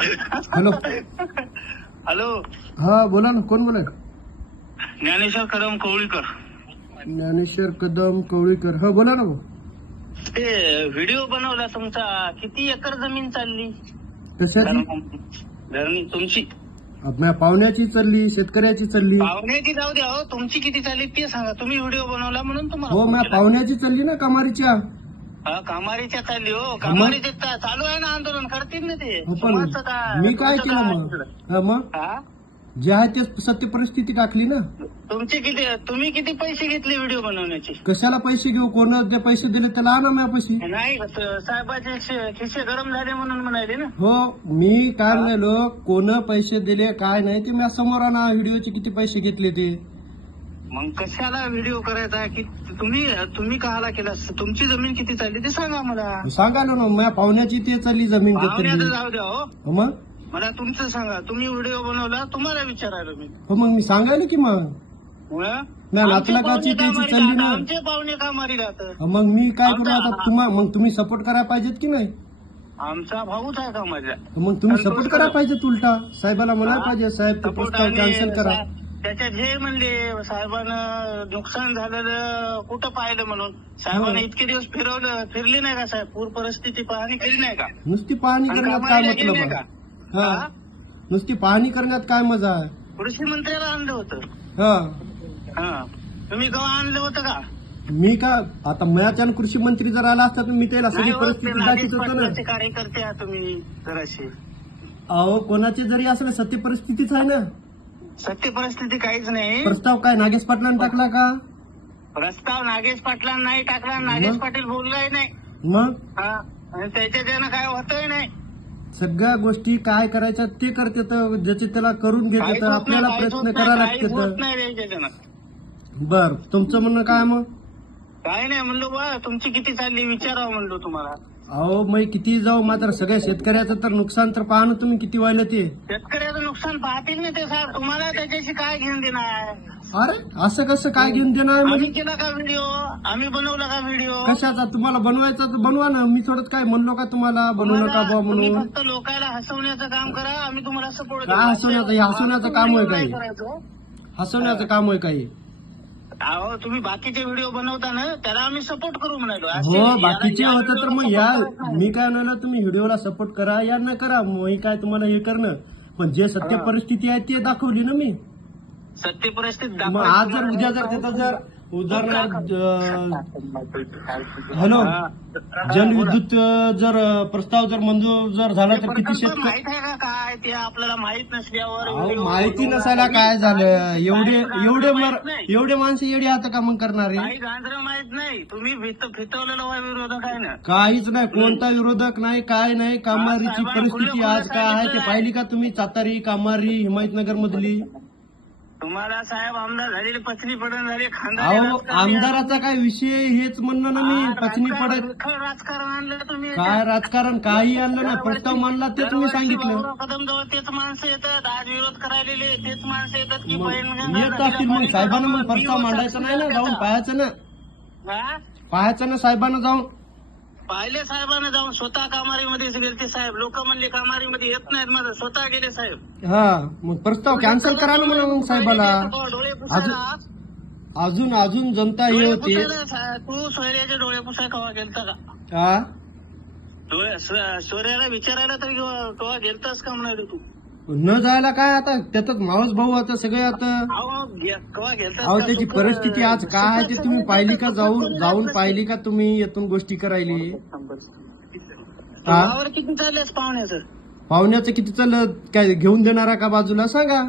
Hello. Hello, हा बोला ना, कोण बोलाय? ज्ञानेश्वर कदम कवळीकर. ज्ञानेश्वर कदम कवळीकर. हा बोला ना भाऊ. ते व्हिडिओ बनवला तुमचा, किती एकर जमीन चालली कशाची? धरणी तुमची? आपल्या पाहुण्याची चालली, शेतकऱ्याची चालली. पाहुण्याची जाऊ द्या हो, तुमची किती चालली ते सांगा. तुम्ही व्हिडिओ बनवला म्हणून तुम्हाला हो, फोन माझ्या केला. पाहुण्याची चालली ना, कमारीच्या. कामारीच्या चालली हो, कामारीच्या चालू आहे ना, आंदोलन करतील ना ते. हो, पण समाजचं काय? मी काय तुमचं केलं काय मग? आहे? हा, मग हा? जे आहे ते सत्य परिस्थिती टाकली ना. तुम्ही किती पैसे घेतले व्हिडिओ बनवण्याचे? कशाला पैसे घेऊ? कोण जे पैसे दिले त्याला आणा माझ्या पैसे. नाही, साहेबाचे खिसे गरम झाले म्हणून म्हणाले ना. हो, मी काय म्हणलो, कोण पैसे दिले काय नाही ते मी समोर आणा. व्हिडिओचे किती पैसे घेतले ते. मग कशाला व्हिडिओ करायचा की तुम्ही कहाला केला? तुमची जमीन किती चालली ते सांगा मला. सांगालो ना, माझ्या पाहुण्याची ते चालली जमीन पाहुण्याचं घेतली. जाऊ द्या हो, मग मला तुमचं सांगा. तुम्ही व्हिडिओ बनवला, तुम्हाला विचारायला मी. हो, मग मी सांगायला की मग नाही नातला काची त्याची चालली ना. आमचे पाहुणे का मारी राहत? मग मी काय करू आता? मग तुम्ही सपोर्ट करायला पाहिजेत की नाही? आमचा भाऊच आहे का माझ्या? मग तुम्ही सपोर्ट करायला पाहिजे. उलटा साहेबाला म्हणायला पाहिजे, साहेब तो प्रस्ताव कॅन्सल करा. त्याच्यात हे म्हणले साहेबांना नुकसान झालेलं कुठं पाहिलं म्हणून. साहेबांना इतके दिवस फिरले नाही का साहेब? पूर परिस्थिती पाहणी केली नाही का? नुसती पाहणी करण्यात काय मतलब नाही आहे? का? हा, नुसती पाहणी करण्यात काय मजा आहे? कृषी मंत्र्याला आणलं होतं. हा, तुम्ही केव्हा आणलं होतं का? मी का आता मयाच्यानं कृषी मंत्री जर आला असता तर मी त्याला सगळी परिस्थिती दाखवत होतो ना. कार्यकर्ते आहात तुम्ही जराशे. अहो, कोणाची जरी असलं सत्य परिस्थितीच आहे ना. सत्य परिस्थिती काहीच नाही. प्रस्ताव काय नागेश पाटलांनी टाकला का? प्रस्ताव नागेश पाटलांना नाही टाकला. नागेश पाटील बोललाय नाही. मग आणि त्याच्यानं काय होतही नाही. सगळ्या गोष्टी काय करायच्या ते करते, तर ज्याचे त्याला करून घेते, तर आपल्याला प्रयत्न करायला लागते. नाही त्याच्यानं. बर, तुमचं म्हणणं काय मग? काय नाही म्हणलो बा, तुमची किती चालली विचारावं म्हणलो तुम्हाला. अहो, मग किती जाऊ, मात्र सगळ्या शेतकऱ्याचं तर नुकसान तर पाहा ना तुम्ही किती व्हायला ते. शेतकऱ्याचं नुकसान पाहतील ना ते साहेब. तुम्हाला त्याच्याशी काय घेऊन देणं आहे? अरे असं कसं काय घेऊन देणार? म्हणजे आम्ही केला का व्हिडिओ? आम्ही बनवला का व्हिडिओ? कशाचा? तुम्हाला बनवायचा तर बनवा ना. मी थोडंच काय म्हणलो का तुम्हाला बनवू नका बुवा तुम्ही म्हणून? फक्त लोकांना हसवण्याचं काम करा. आम्ही तुम्हाला सपोर्ट काय हसवण्याचं? हे हसवण्याचं काम होय काही? हसवण्याचं काम होय काही? अहो, तुम्ही बाकीचे व्हिडिओ बनवता ना, त्याला आम्ही सपोर्ट करू म्हणालो. हो, बाकीचे होतं तर मग या मी काय म्हणालो, तुम्ही व्हिडिओला सपोर्ट करा या न करा, मी काय तुम्हाला हे करणं. पण जे सत्य परिस्थिती आहे ते दाखवली ना मी. सत्य परिस्थिती मग आज जर उद्या जर त्याचा जर उदाहरणार्थ हॅलो, जलविद्युत जर प्रस्ताव जर मंजूर जर झाला तर किती शेतकरी. माहित आहे का काय ते? आपल्याला माहित नसल्यावर माहिती नसायला काय झालं? एवढे माणसं येडी आता का मग करणारे? काही गांजरं माहित नाही. तुम्ही फितवलेलं वय विरोधक आहे ना. काहीच नाही, कोणता विरोधक नाही, काय नाही. कामारीची परिस्थिती आज काय आहे ते पाहिली का तुम्ही? सातारी, कामारी, हिमायतनगर मधली. तुम्हाला साहेब आमदार झालेले पचनी पडण झाले. अहो, आमदाराचा काय विषय हेच म्हणणं ना मी. पचनी पडत राजकारण आणलं तुम्ही. काय राजकारण? काही आणलं ना. प्रस्ताव मांडला तेच मी सांगितलं. कदम जवळ तेच माणसं येतात. आज विरोध करायलेले तेच माणसं येतात की येत असतील मग साहेबांना मग प्रस्ताव मांडायचा नाही ना, जाऊन पाहायचं ना. पाहायचं ना साहेबांना जाऊन. पाहिले साहेबांना जाऊन. स्वतः कामारीमध्ये गेले ते साहेब. लोक म्हणले कामारीमध्ये येत नाहीत, माझं स्वतः गेले साहेब. हा, मग प्रस्ताव कॅन्सल करा ना म्हणा मग साहेबाला. डोळे पुसायला अजून जनता हे होती. तू सोयऱ्याचे डोळे पुसाय कवा गेलता का? हा, डोळे सोयऱ्याला विचारायला तरी कवा गेलतास का म्हणाले तू? न जायला काय आता? त्यातच मावस भाऊ आता सगळे आता. कवा गेलतास? अहो, त्याची परिस्थिती आज काय आहे ते तुम्ही पाहिली का? जाऊन पाहिली का तुम्ही? येथून गोष्टी करायली. वावर किती चाललेस पाहुण्याचं? पाहुण्याचं किती चाललं? काय घेऊन देणारा का बाजूला सांगा?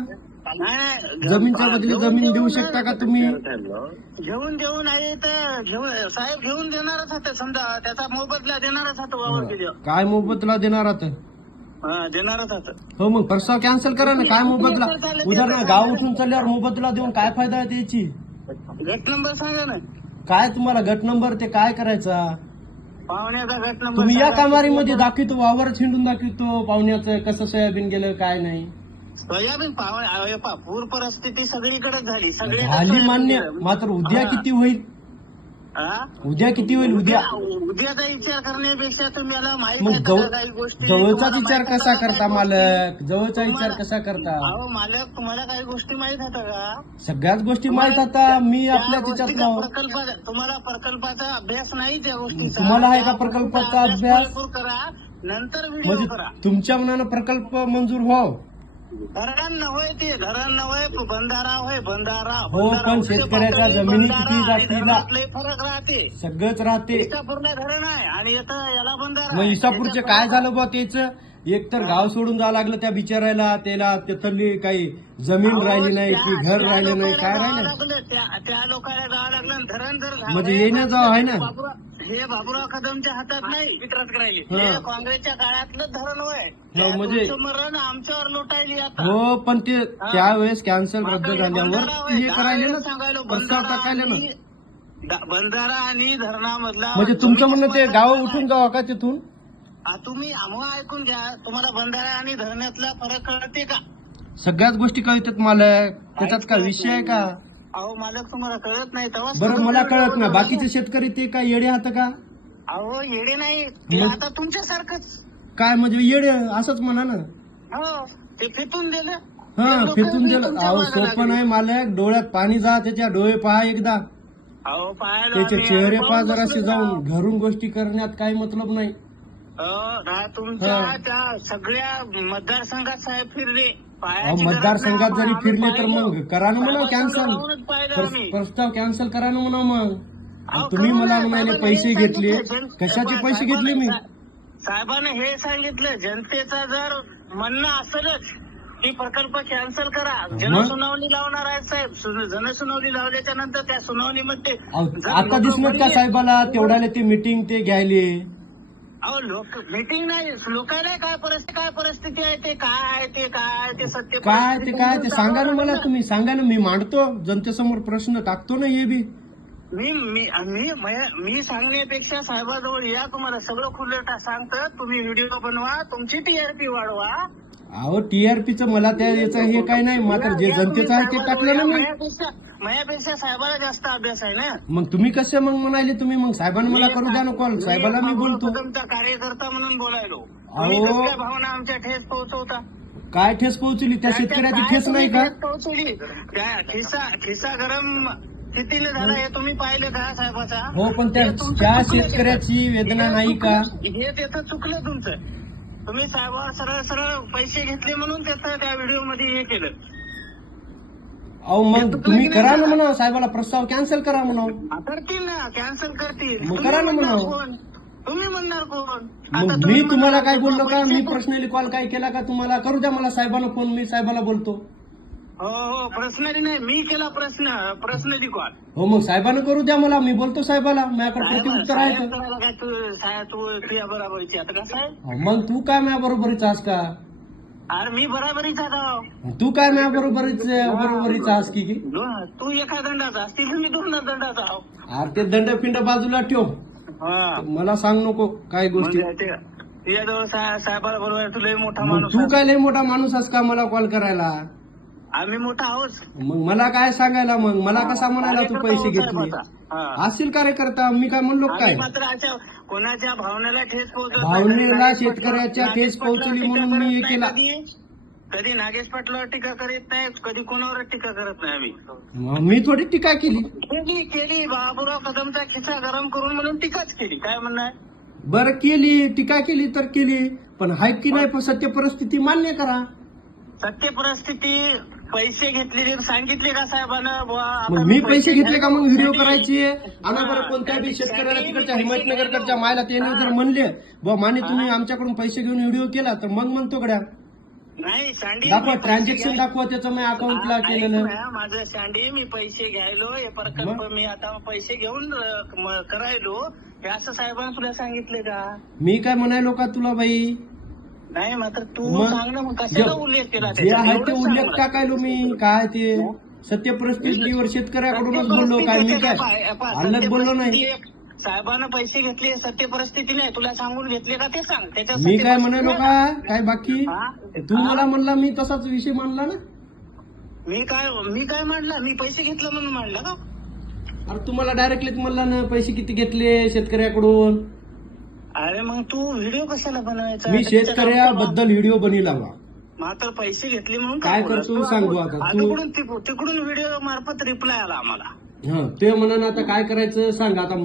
जमीनच्या बदली जमीन देऊ शकता का तुम्ही? घेऊन आहे तर साहेब घेऊन देणारच होते. समजा त्याचा मोबदला देणारच होता. वावर केल्यावर काय मोबदला देणार आता? देणारच होता. हो, मग प्रस्ताव कॅन्सल करा ना. काय मोबदला? उदाहरण गाव उठून चालल्यावर मोबदला देऊन काय फायदा आहे त्याची? गट नंबर सांगा ना. काय तुम्हाला गट नंबर ते काय करायचा? पाहुण्याचा गट नंबर तुम्ही या कामारीमध्ये दाखवतो, वावर छिंडून दाखवतो पाहुण्याचं कसं सोयाबीन गेलं काय नाही. सोयाबीन पूर परिस्थिती सगळीकडे झाली. झाली मान्य, मात्र उद्या किती होईल? हा? उद्या किती होईल उद्या? उद्याचा विचार करण्यापेक्षा तुम्ही मला माहित मग आहे का काही गोष्टी जवळचा तुम्हाला विचार माहित आहे कसा का करता काही मालक? जवळचा गोष्टी? विचार तुम्हाला- कसा करता? अहो मालक, तुम्हाला काही गोष्टी माहित होता का? सगळ्याच गोष्टी माहित आता. मी त्या आपल्या त्याच्यात गोष्टीचा राहू. प्रकल्प, तुम्हाला प्रकल्पाचा अभ्यास नाही त्या गोष्टीचा. तुम्हाला आहे का त्या गोष्टीचा प्रकल्पाचा अभ्यास? पुरेपूर करा, नंतर व्हिडिओ म्हणजे करा. तुमच्या मनानं प्रकल्प मंजूर व्हाव. धरण नव्हे ते, धरण नव्हे, बंधारा होय, बंधारा. हो, बंधारा पण उच्च शेतकऱ्याच्या पातळी जमिनी बंधारा किती आणि जातीला? धरणात लय फरक राहते. सगळंच राहते. इसापूरला धरण आहे आणि याला बंधारा मग आहे. इसापूरचे त्याच्यात काय फरक झालं बा त्याच? एक तर गाव सोडून जावं लागलं त्या बिचारायला. त्याला तिथली काही जमीन अहो, राहिली नाही की त्या- घर त्या राहिलं नाही, लोकांना काय जावं राहिलं? लागलं, त्या लोकांना जावं लागलं आणि धरण जर झालं- म्हणजे येणं जावं आहे ना? हे बाबुराव कदमच्या हातात नाही, वितरात राहिले. हा. हे काँग्रेसच्या काळातलं धरण होय. हा, म्हणजे- तुमचं मरण आमच्यावर लोटायली आता. हो, पण ते त्यावेळेस कॅन्सल रद्द आता हे झाल्यावर बंधारा होय, हे करायले ना, सांगायलो, प्रस्ताव बंधारा टाकायले ना. आणि- बंधारा आणि धरणामधला म्हणजे तुमचं म्हणणं ते गाव उठून जावं का तिथून? तुम्ही आम्हा ऐकून घ्या, तुम्हाला बंधारा आणि धरणातला फरक कळते का? सगळ्याच गोष्टी कळतात मालक. त्याच्यात काय विषय आहे का? अहो मालक, तुम्हाला कळत नाही तेव्हा बरं, मला कळत ना. बाकीचे शेतकरी ते काय येडे आहात का? अहो येडे नाही, ते मग? आता तुमच्यासारखंच. काय म्हणजे येडे असंच म्हणा ना. हो, ते फेकून दिलं. हा, ते लोकं फेकून बी दिलं. तुमच्या अहो मागं सोपं लागले. नाही मालक. डोळ्यात पाणी जा, त्याच्या डोळे पहा एकदा. अहो पाहायला त्याचे आम्ही- चेहरे आम्ही पहा पाहून जरासे बसलो जाऊन. राव. घरून गोष्टी करण्यात काही मतलब नाही. तुमच्या हा. त्या सगळ्या मतदारसंघात साहेब फिरले. अहो पाहायची गरज मतदारसंघात नाही, जरी आम्ही फिरले तर पाहिलं. मग करा ना म्हणा कॅन्सल. साहेबासंघावरूनच पाहिलं आम्ही. प्रस्ताव कॅन्सल करा ना म्हणा मग. आणि अहो, तुम्ही करू मला ना, म्हणाले साहेबांनी पैसे हे घेतले. सांगितलं. कशाचे पैसे घेतले मी? साहेबांनी हे सांगितलं, जनतेचा जर म्हणणं असेलच की प्रकल्प कॅन्सल करा, जनसुनावणी लावणार आहेत साहेब. जनसुनावणी लावल्याच्या नंतर त्या सुनावणीमध्ये अहो, जर आता लोकं दिसणार का म्हणले- साहेबाला तेवढ्याले ते मीटिंग ते घ्यायले? अहो लोक मीटिंग नाही, लोकांना काय परिस्थिती आहे, ते काय आहे, ते काय ते सत्य काय ते परिस्थिती काय ते सांगा ना मला. ना. तुम्ही सांगा ना, मी मांडतो जनतेसमोर प्रश्न टाकतो ना हे बी. मी मी मी मी सांगण्यापेक्षा साहेबाजवळ या, तुम्हाला सगळं खुलं सांगतं. तुम्ही व्हिडिओ बनवा, तुमची टीआरपी वाढवा. अहो टीआरपीचं मला त्या याचं हे काय नाही. मात्र जे या तुम्ही जनतेचं आहे ते साहेबाजवळ टाकलं ना या. मी. माझ्यापेक्षा साहेबाला जास्त अभ्यास आहे ना. मग तुम्ही कसे मग म्हणाले तुम्ही? मग साहेबांना मला करू द्या ना कॉल. साहेबाला मी बोलतो. तुमचा कार्यकर्ता म्हणून बोलायलो. अहो. तुम्ही कसं काय भावना आमच्या ठेस पोहोचवता? काय ठेस पोहोचली? त्या शेतकऱ्याची ठेस नाही का? पोहोचवली. त्या खिसा गरम कितीने झाला हे तुम्ही पाहिलं का साहेबाचा? हो, पण त्या हे तुमचं त्या चुकलं शेतकऱ्याची वेदना हे नाही का? चुकलं. हे त्याचं चुकलं तुमचं. तुम्ही साहेबावर सरळ पैसे घेतले म्हणून त्याचं त्या व्हिडिओ मध्ये हे केलं. अहो मग तुम्ही करा ना म्हणा. साहेबाला प्रस्ताव कॅन्सल करा म्हणा. करतील ना, कॅन्सल करतील. मग तुम्ही करा ना म्हणणार म्हणा. कोण? तुम्ही म्हणणार कोण? आता मग तुम्ही मी तुम्हाला म्हणणार काय बोललो का? मी पैसे- पर्सनली कॉल काय केला का तुम्हाला? करू द्या मला साहेबांना फोन. मी साहेबाला बोलतो. हो, पर्सनली नाही, मी केला पर्सनली कॉल. हो, मग साहेबांना करू द्या मला. मी बोलतो साहेबाला. माझ्याकडे प्रत्युत्तर आहे साहेब का? करायला काय तू तुझ्या बरोबरची आता का साहेब? हो, मग तू काय माझ्या बरोबरीच आहेस का? अरे मी बराबरीच आता. तू काय माझ्या बरोबरीच आहेस की? तू एका दंडाचा असतील, मी दोन दंडाचा आहो. अरे ते दंड पिंड बाजूला ठेव. हा. मला सांग नको काय गोष्टी. म्हणजे तुझ्याजवळ साहेबाला बरोबर तुला मोठा मग माणूस तू आहे. काय लय मोठा माणूस आहेस का मला कॉल करायला? आम्ही मोठा आहोत. मग मला काय सांगायला? मग मला कसा म्हणायला तू पैसे घेतले? असतील कार्यकर्ता. मी काय म्हणलो काय? आम्ही मात्र अशा कोणाच्या भावनेला ठेस पोहोचवत भावनेला नाही. शेतकऱ्याच्या नागेश ठेस पोहोचली पाटलावर म्हणून मी हे टीका केला. करत नाही कधी नागेश पाटलावर टीका करीत नाही, कधी कोणावर टीका करत नाही आम्ही. मग मी थोडी टीका केली. केली बाबुराव कदमचा खिसा गरम करून म्हणून टीकाच केली. काय म्हणणं आहे? बरं केली, टीका केली तर केली, पण हाय की नाही पण सत्य परिस्थिती मान्य करा. सत्य परिस्थिती पैसे घेतलेले सांगितले का साहेबांना? बुवा, आता मग मी पैसे घेतले का मग व्हिडिओ घ्यायला- करायचे? आणि बरं कोणत्या बी शेतकऱ्याला तिकडच्या हिमायतनगरकडच्या मायला त्याने जर म्हणले बुवा माने तुम्ही आमच्याकडून पैसे घेऊन व्हिडिओ केला तर मग म्हणतो गड्या नाही सँडी दाखवा, मी पैसे ट्रान्झॅक्शन घ्यायला- दाखवा त्याचं मी अकाउंटला ऐक केलेलं. ना, माझं सँडी मी पैसे घ्यायलो हे प्रकल्प मग? मी आता पैसे घेऊन करायलो हे असं साहेबांनी तुला सांगितले का? मी काय म्हणायलो का तुला बाई? नाही मात्र तू मग? सांग ना, मग कशाला उल्लेख केला जे त्याचा? आहे ते एवढंच उल्लेख सांग मला. टाकायलो मी. काय ते सत्य परिस्थितीवर शेतकऱ्याकडूनच बोललो. काय मी काय हल्लत बोललो नाही. साहेबांना पैसे घेतले सत्य परिस्थिती नाही तुला सांगून घेतले का ते सांग. त्याच्या मी सत्य काय परिस्थिती म्हणालो नाही का? काय बाकी हा? तू मला म्हणला मी तसाच विषय मांडला ना. मी काय मांडला? मी पैसे घेतलं म्हणून मांडला का? अरे तुम्हाला डायरेक्टलीच म्हणला ना पैसे किती घेतले शेतकऱ्याकडून. अरे मग तू व्हिडिओ कशाला बनवायचा? मी शेतकऱ्याबद्दल व्हिडिओ बनविला. मात्र पैसे घेतले म्हणून काय बोललास? करतो तू सांगू आता तू. तिकडून व्हिडिओ मार्फत रिप्लाय आला आम्हाला. हा ते म्हणून आता काय करायचं सांग आता.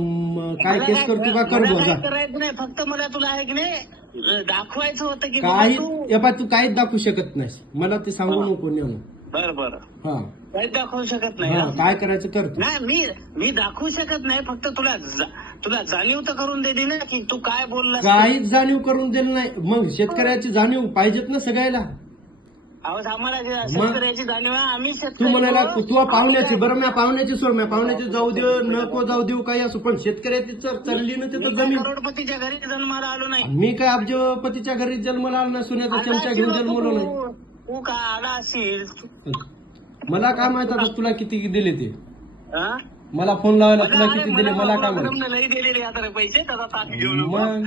काय केस करतो का कर मला बघा. काय करायचं नाही, फक्त मला तुला आहे की नाही दाखवायचं होतं की काही बाबा तू काहीच दाखवू शकत नाही मला ते सांगू नको नेमून. बरं हा काहीच दाखवू शकत नाही हा, हा? काय करायचं कर तू. नाही मी दाखवू शकत नाही, फक्त तुला जाणीव तर करून दिली ना की तू काय बोललास. काहीच जाणीव करून दिलं नाही. मग शेतकऱ्याची जाणीव पाहिजेत ना सगळ्याला. आम्हाला शेतकऱ्याची जाणीव आहे, आम्ही तू म्हणायला शेतकरी तू पाहुण्याची बरं मी पाहुण्याची सोड, मी पाहुण्याची जाऊ देऊ नको जाऊ देऊ काही असो, पण शेतकऱ्याची चालली ना तिथं जमीन. करोडपतीच्या घरी जन्माला आलो नाही. मी काय अब्जपतीच्या घरी जन्माला आलो ना, सुन्याचा चमचा घेऊन जन्मलो नाही. तू का आला असेल मला काय माहित आता तुला किती दिले ते. हा? मला फोन लावायला तुला किती दिले मला काय माहित. लई दिलेले आता पैसे त्याचा ताक घेऊन मग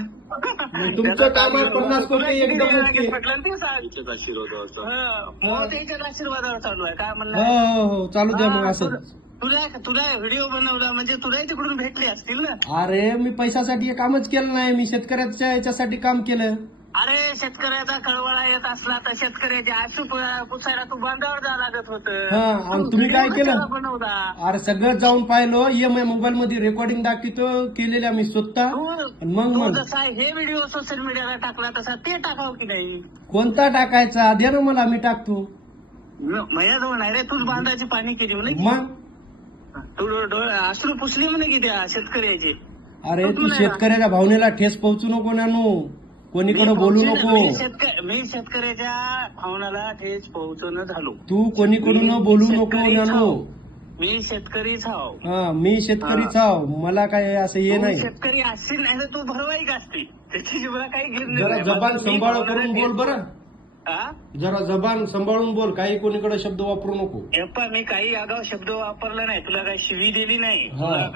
तुमचं काम आहे 50 कोटी एकदम मोदीच्याच आशीर्वादावर चालू आहे. काय म्हणलं हो चालू द्या मग असं. तुला व्हिडिओ बनवला म्हणजे तुला तिकडून भेटले असतील ना. अरे मी पैशासाठी हे कामच केलं नाही, मी शेतकऱ्याच्या याच्यासाठी काम केलं. अरे शेतकऱ्याचा कळवळा येत असला तर शेतकऱ्याचे आसू पुसायला तू बांधावर जावं लागत होतं. हा आणि तुम्ही काय केलं. बनवला अरे सगळं जाऊन पाहिलं. मोबाईल मध्ये रेकॉर्डिंग दाखवतो केलेल्या मी स्वतः. मग जसा हे व्हिडिओ सोशल मीडियाला टाकला तसा ते टाकावं की नाही. कोणता टाकायचा दे ना मला, मी टाकतो. माझ्याजवळ नाही रे, तूच बांधाची पाणी केली म्हणे. मग तू अश्रू पुसली म्हणे की त्या शेतकऱ्याची. अरे तू शेतकऱ्याच्या भावनेला ठेस पोहोचू नको नानू, कोणीकडे बोलू नको. मी शेतकऱ्याच्या भावनाला ठेच पोहोचवणं झालो. तू कोणीकडून बोलू नको नानू. मी शेतकरीच हाव. हा मी शेतकरीच हाव, मला काय असं हे नाही. शेतकरी असतील नाही तर तू भरवाईक असते, त्याची मला काही घेत जरा जबान सांभाळ करून बोल बरं. हा जरा जबान सांभाळून बोल, काही कोणीकडे शब्द वापरू नको. यप्पा मी काही आगाव शब्द वापरला नाही, तुला काही शिवी दिली नाही, तुला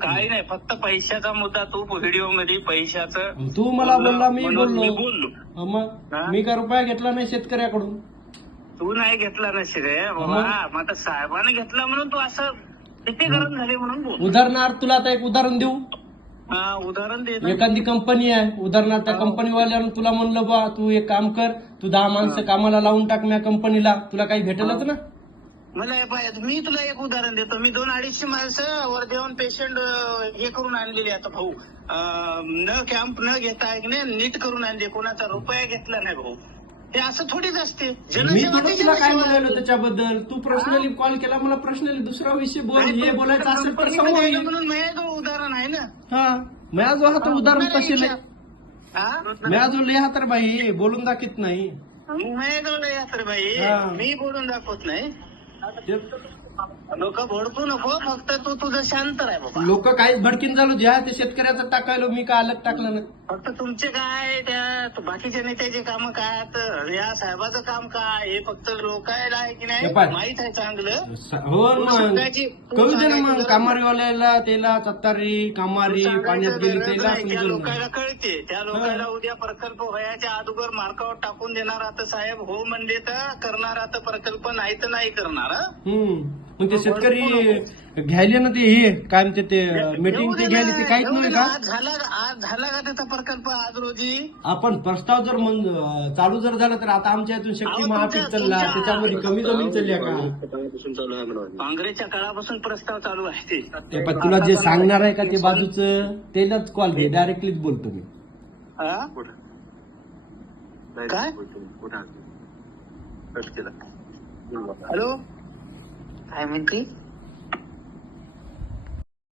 काही नाही. फक्त पैशाचा मुद्दा तू व्हिडिओ मध्ये पैशाचं तू मला बोलला मी बोललो. मग मी काय रुपया घेतला नाही शेतकऱ्याकडून. तू नाही घेतला नसेल रे बाबा, मग आता साहेबाने घेतला म्हणून तू असं किती गरम झाली म्हणून बोल. उदाहरणार्थ तुला आता एक उदाहरण देऊ. उदाहरण दे. एखादी कंपनी आहे, उदाहरणार्थ त्या कंपनीवाल्यानं तुला म्हणलं बा तू एक काम कर, तू 10 माणसं कामाला लावून टाक त्या कंपनीला, तुला काही भेटेलच ना. मला मी तुला एक उदाहरण देतो. मी 200-250 माणसं वर देऊन पेशंट हे करून आणलेली आता भाऊ, न कॅम्प न घेता आहे की नाही नीट करून आणले, कोणाचा रुपया घेतला नाही भाऊ. हे असं थोडीच असते. मी तुला काय म्हणालो त्याच्याबद्दल, तू पर्सनली कॉल केला मला, पर्सनली दुसरा विषय बोल, हे बोलायचं असेल तर समोर म्हणून माझ्याजवळ उदाहरण आहे ना. हा माझ्याजवळ हा तर उदाहरण कसे माझ्याजवळ लिहा तर बाई बोलून दाखवत नाही. माझ्याजवळ या तर बाई मी बोलून दाखवत नाही. लोक भडकू नको, फक्त तू तुझं शांत राह बाबा. लोक काहीच भडकीन झालो, ज्या ते शेतकऱ्याचं टाकायलो मी काय अलग टाकलं नाही. फक्त तुमचे काय त्या बाकीच्या नेत्याचे काम काय, तर या साहेबाचं काम काय, हे फक्त लोकायला आहे की नाही माहित आहे चांगलं. हो मग कळू दे ना मग. कामारीवाल्याला त्याला चत्तारी कामारी पाण्यात गेली त्याला त्या लोकांना कळते. त्या लोकांना उद्या प्रकल्प व्हायच्या अगोदर मार्कावर टाकून देणार आता साहेब, हो म्हणले तर करणार, आता प्रकल्प नाही तर नाही करणार. मग ते शेतकरी घ्यायले ना ते हे काय म्हणते ते मीटिंग ते घ्यायले ते काहीच नाही का. आज झाला का त्याचा प्रकल्प आज रोजी. आपण प्रस्ताव जर चालू जर झाला तर आता आमच्या इथून शक्ती महापीठ चालला, त्याच्यामध्ये कमी जमीन चालल्या का. काँग्रेसच्या काळापासून प्रस्ताव चालू आहे ते. पण तुला जे सांगणार आहे का ते बाजूचं त्यालाच कॉल घे, डायरेक्टलीच बोलतो मी. काय हॅलो काय म्हणते.